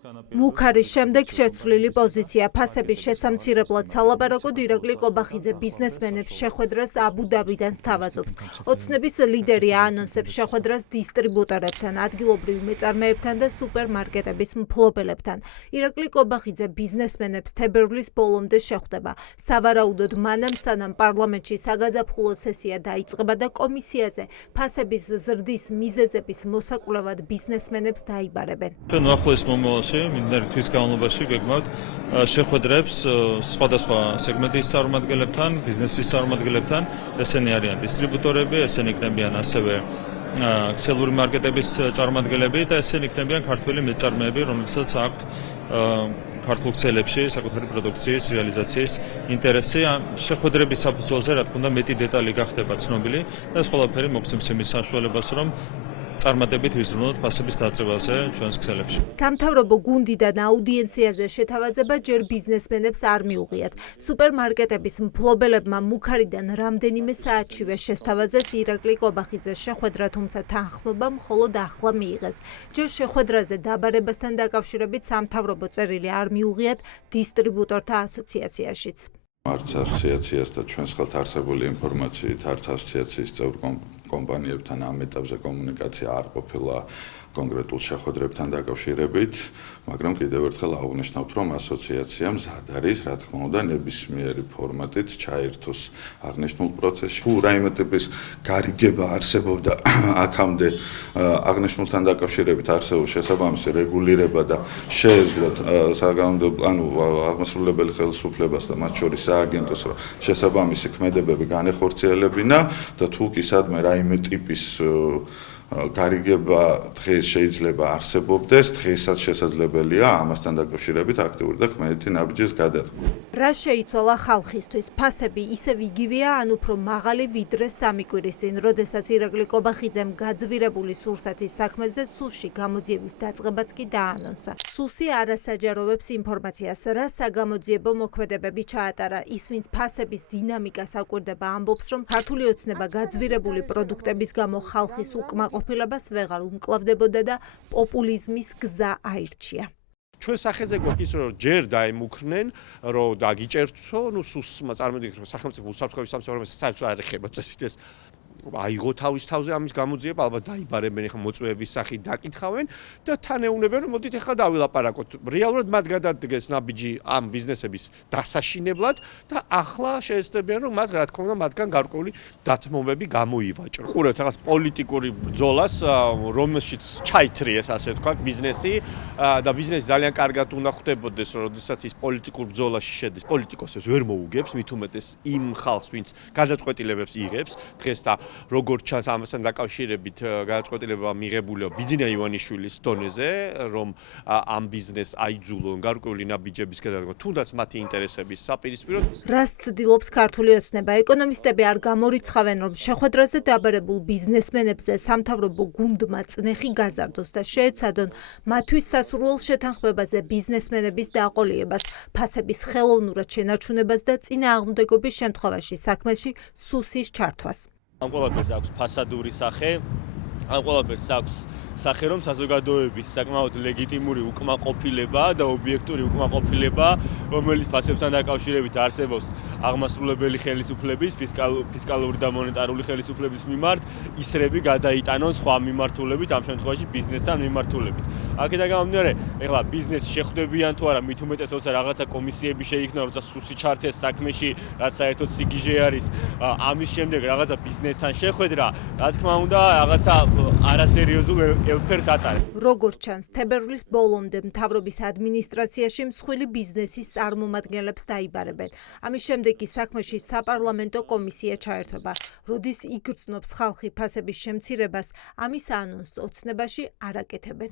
მუქარის შემდეგ შეცვლილი პოზიცია ფასების შესამცირებლად სალაპარაკოდ ირაკლი კობახიძე ბიზნესმენებს შეხვედრას აბუ-დაბიდან სთავაზობს. ოცნების ლიდერი აანონსებს შეხვედრას დისტრიბუტორებთან, ადგილობრივ მეწარმეებთან და სუპერმარკეტების მფლობელებთან. ირაკლი კობახიძე ბიზნესმენებს თებერვლის ბოლომდე შეხვდება. სავარაუდოდ მანამ სანამ პარლამენტში საგაზაფხულო სესია დაიწყება და კომისიაზე ფასების ზრდის მიზეზების მოსაკვლევად ბიზნესმენებს დაიბარებენ. ჩვენ ახლოს მომავალში მინდარი თვის განმავლობაში გეგმავთ შეხვედრებს სხვადასხვა სეგმენტის წარმომადგენლებთან, ბიზნესის წარმომადგენლებთან, ესენი არიან დისტრიბუტორები, ესენი იქნებიან ასევე ქსელური მარკეტების წარმომადგენლები და ესენი იქნებიან ქართველი მეწარმეები, რომლებსაც აქვთ ქართულ ქსელებში საკუთარი პროდუქციის რეალიზაციის ინტერესი. შეხვედრების საფუძველზე, რა თქმა უნდა, მეტი დეტალი გახდება ცნობილი და ეს ყველაფერი მოგცემს იმის საშუალებას, რომ წარმატებით ვიზრუნოთ ფასების დაწევაზე ჩვენს ქსელებში. სამთავრობო გუნდიდან აუდიენციაზე შეთავაზება ჯერ ბიზნესმენებს არ მიუღიათ. სუპერმარკეტების მფლობელებმა მუქარიდან რამდენიმე საათშივე შესთავაზეს ირაკლი კობახიძეს შეხვედრა, თუმცა თანხმობა მხოლოდ ახლა მიიღეს. ჯერ შეხვედრაზე დაბარებასთან დაკავშირებით სამთავრობო წერილი არ მიუღიათ დისტრიბუტორთა ასოციაციაშიც. არც ასოციაციას და ჩვენს ხელთ არსებული ინფორმაციით არც ასოციაციის წევრ კომპანიებთან ამ ეტაპზე კომუნიკაცია არ ყოფილა კონკრეტულ შეხვედრებთან დაკავშირებით, მაგრამ კიდევ ერთხელ აღვნიშნავთ, რომ ასოციაცია მზად არის, რა თქმა უნდა, ნებისმიერი ფორმატით ჩაერთოს აღნიშნულ პროცესში. თუ რაიმე ტიპის გარიგება არსებობდა აქამდე აღნიშნულთან დაკავშირებით არსებულ შესაბამისი რეგულირება და შეეძლოთ აღმასრულებელი ხელისუფლებას და მათ შორის სააგენტოს შესაბამისი ქმედებები განეხორციელებინა და თუ კი სადმე რაიმე ტიპის გარიგება დღეს შეიძლება არსებობდეს, დღესაც შესაძლებელია ამასთან დაკავშირებით აქტიური და ქმედითი ნაბიჯის გადადგმა. რა შეიცვალა ხალხისთვის? ფასები ისევ იგივეა, ან უფრო მაღალი ვიდრე სამი კვირის წინ, როდესაც ირაკლი კობახიძემ გაძვირებული სურსათის საქმეზე სუსში გამოძიების დაწყებაც კი დაანონსა. სუსი არასაჯაროვებს ინფორმაციას, რა საგამოძიებო მოქმედებები ჩაატარა. ის, ვინც ფასების დინამიკას აკვირდება, ამბობს, რომ ქართული ოცნება გაძვირებული პროდუქტების გამო ხალხის უკმაყოფილებას ვეღარ უმკლავდებოდა და პოპულიზმის გზა აირჩია. ჩვენ სახელზე გვაქვს ის, რომ ჯერ დაემუქრნენ, რომ დაგიჭერთო, სუსმა წარმოვიდგინეთ, რომ სახელმწიფო უსაფრთხოების სამსახურებას საერთოდ არ ეხება წესით ეს აიღო თავის თავზე ამის გამოძიება, ალბათ დაიბარებენ ახლა მოწვევების სახით დაკითხავენ და თან ეუბნებიან, რომ მოდით ახლა დავილაპარაკოთ. რეალურად მათ გადადგეს ნაბიჯი ამ ბიზნესების დასაშინებლად და ახლა შეეცდებიან, რომ მათ რა თქმა უნდა მათგან გარკვეული დათმობები გამოივაჭრონ. ყურებთ რაღაც პოლიტიკური ბრძოლას, რომელშიც ჩაითრიეს, ასე ვთქვათ, ბიზნესი და ბიზნესი ძალიან კარგად უნდა ხვდებოდეს, რომ როდესაც ის პოლიტიკურ ბრძოლაში შედის, პოლიტიკოსებს ვერ მოუგებს, მით უმეტეს იმ ხალხს, ვინც გადაწყვეტილებებს იღებს, დღეს და როგორც ჩანს ამასთან დაკავშირებით გადაწყვეტილება მიღებულია ბიძინა ივანიშვილის დონეზე, რომ ამ ბიზნესს აიძულონ გარკვეული ნაბიჯების გადადგმა, თუნდაც მათი ინტერესების საპირისპიროდ. რას ცდილობს ქართული ოცნება? ეკონომისტები არ გამორიცხავენ, რომ შეხვედრაზე დაბარებულ ბიზნესმენებზე სამთავრობო გუნდმა წნეხი გაზარდოს და შეეცადონ მათთვის სასურველ შეთანხმებაზე ბიზნესმენების დაყოლიებას, ფასების ხელოვნურად შენარჩუნებას და წინააღმდეგობის შემთხვევაში საქმეში სუსის ჩართვას. ამ ყველაფერს აქვს ფასადური სახე, ამ ყველაფერს აქვს სახე, რომ საზოგადოების საკმაოდ ლეგიტიმური უკმაყოფილება და ობიექტური უკმაყოფილება, რომელიც ფასებთან დაკავშირებით არსებობს აღმასრულებელი ხელისუფლების, ფისკალური და მონეტარული ხელისუფლების მიმართ, ისრები გადაიტანონ სხვა მიმართულებით, ამ შემთხვევაში ბიზნესთან მიმართულებით. აქედან გამომდინარე, ეხლა ბიზნესი შეხვდებიან თუ არა, მით უმეტეს როცა რაღაცა კომისიები შეიქმნა, როცა სუსი ჩართეს საქმეში, რაც საერთოდ სიგიჟე არის, ამის შემდეგ რაღაცა ბიზნესთან შეხვედრა, რა თქმა უნდა, რაღაცა არასერიოზულ ელფერს ატარებს. როგორც ჩანს, თებერვლის ბოლომდე მთავრობის ადმინისტრაციაში მსხვილი ბიზნესის წარმომადგენლებს დაიბარებენ. ამის შემდეგ კი საქმეში საპარლამენტო კომისია ჩაერთვება. როდის იგრძნობს ხალხი ფასების შემცირებას, ამის ანონსს ოცნებაში არ აკეთებენ.